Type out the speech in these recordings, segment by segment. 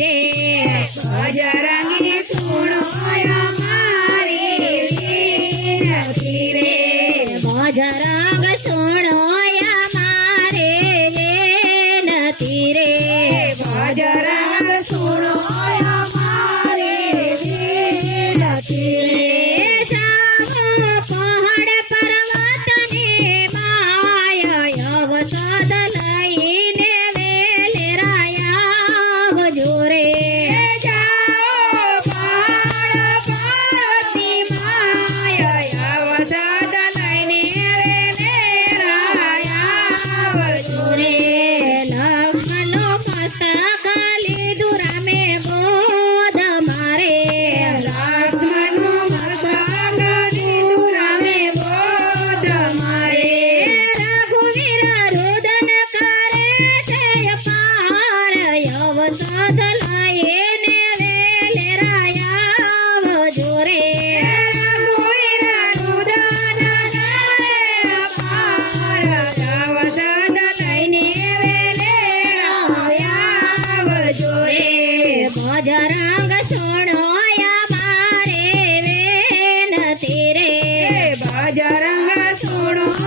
રે બજરંગી સુણો વેલેરાયા વજોરે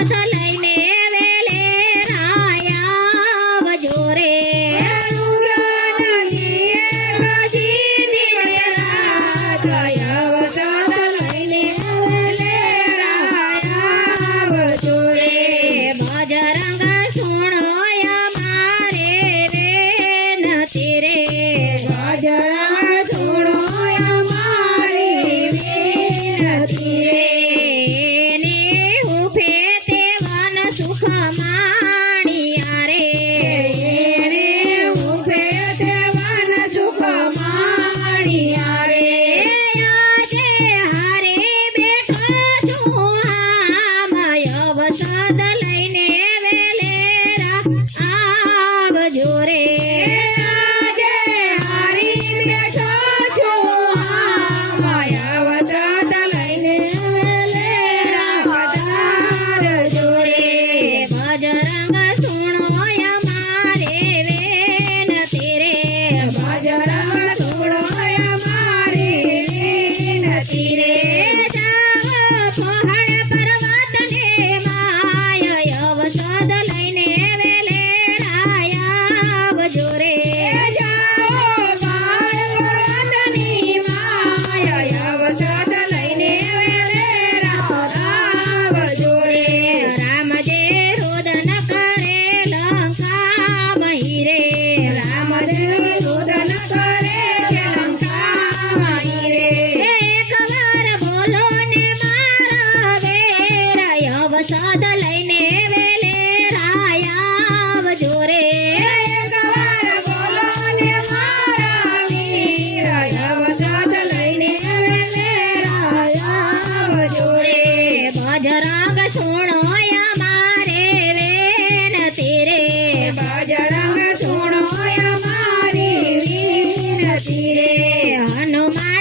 বদলে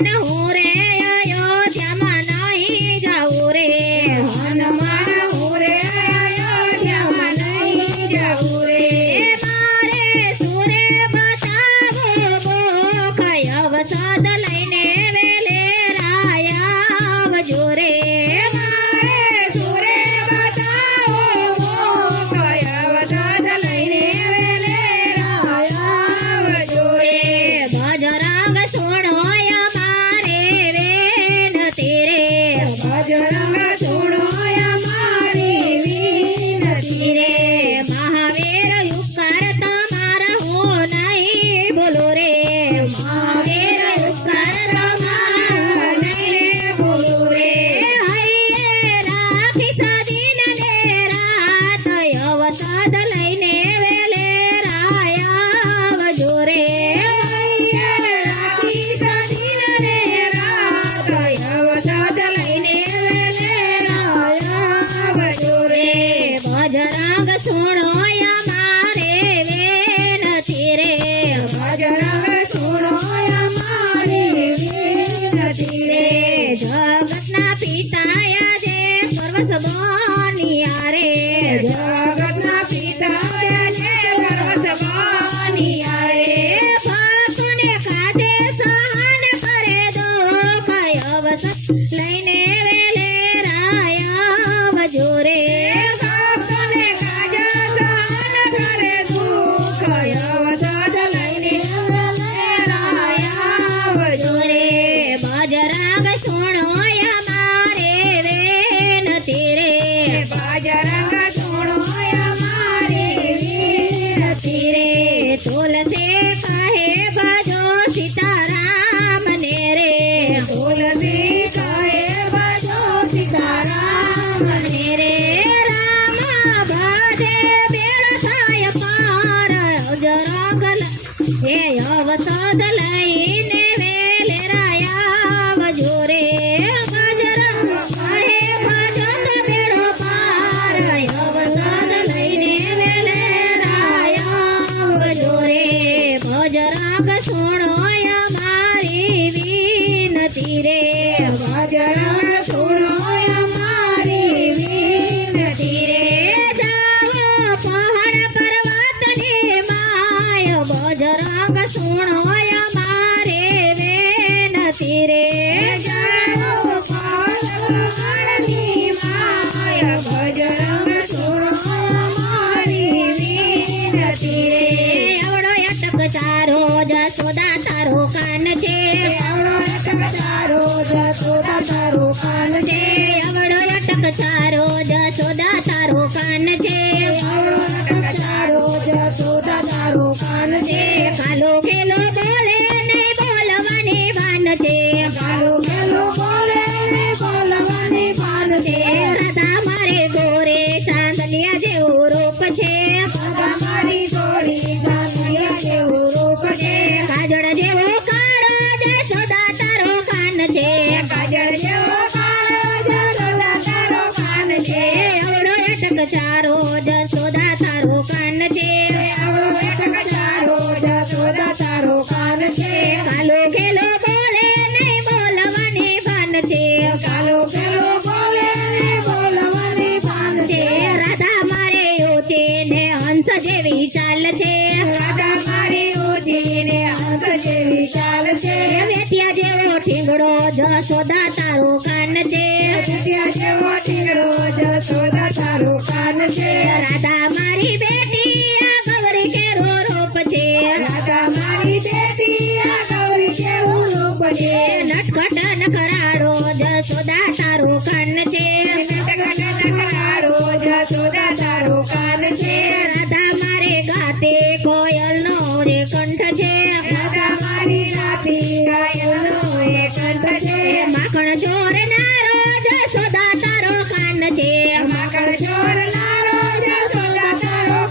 না tomorrow વિનતી રે બજરંગ સુણો તારો કાન છે. તારો જસોદા તારો કાન છે. કાલો ખેલો બોલે નહીં બોલવાની ભાન છે. કાલો ચારો જસોદા તારો કાન છે. કાલો ખેલો બોલે નહીં બોલવાની ભાન છે. કાલો ખેલો બોલે બોલવાની છે છે રાધા મારે છે ને હંસ જેવી ચાલ છે. જેવી ચાલ છે. વેતિયા જેવો ઠીંગડો જશોદા તારો કાન છે. ત્યાં જેવો ઠીંગડો જશોદા તારો કાન છે. રાધા મારી બેટી આ ગૌરી કેરો રૂપ છે. રાધા મારી બેટી આ ગૌરી કેવું રૂપ છે. નટખટ નખરાડો જશોદા તારો કાન છે. નટખટાડો જશોદા તારો કાન છે. રાધા મારે ગાતે કોયલનો રે કંઠ છે. માખણ ચોર નારો જસોદા તારો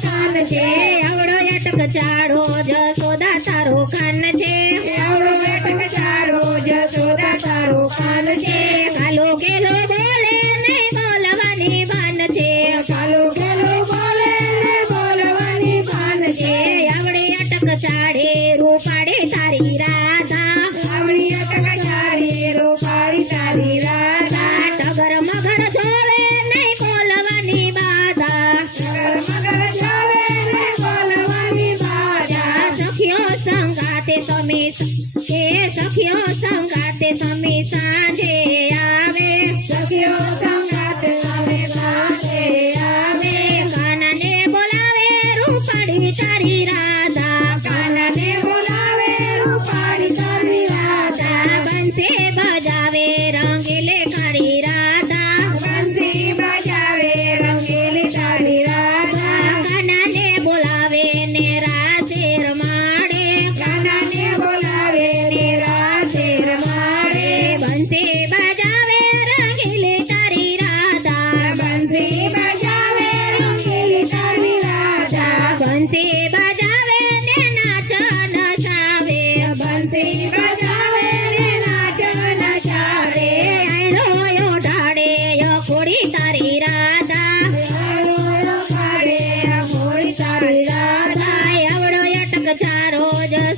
કાન છે આવડો અટક ચાડો જ તારો કાન તારો કાન છે. સંગાતે સમી સાંજે આવે. સખીઓ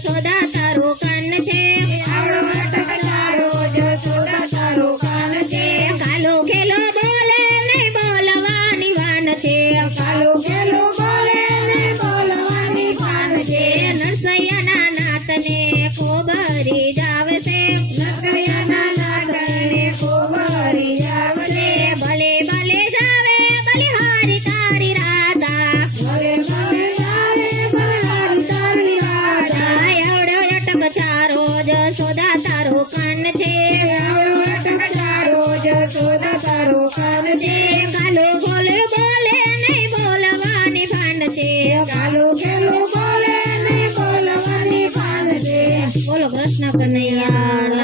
Soda. કરો કરજે કાલો બોલ, બોલે, નહીં બોલવાની ભાન છે. કાલો બોલે નહીં બોલવાની ભાન બોલો કૃષ્ણ કનૈયા.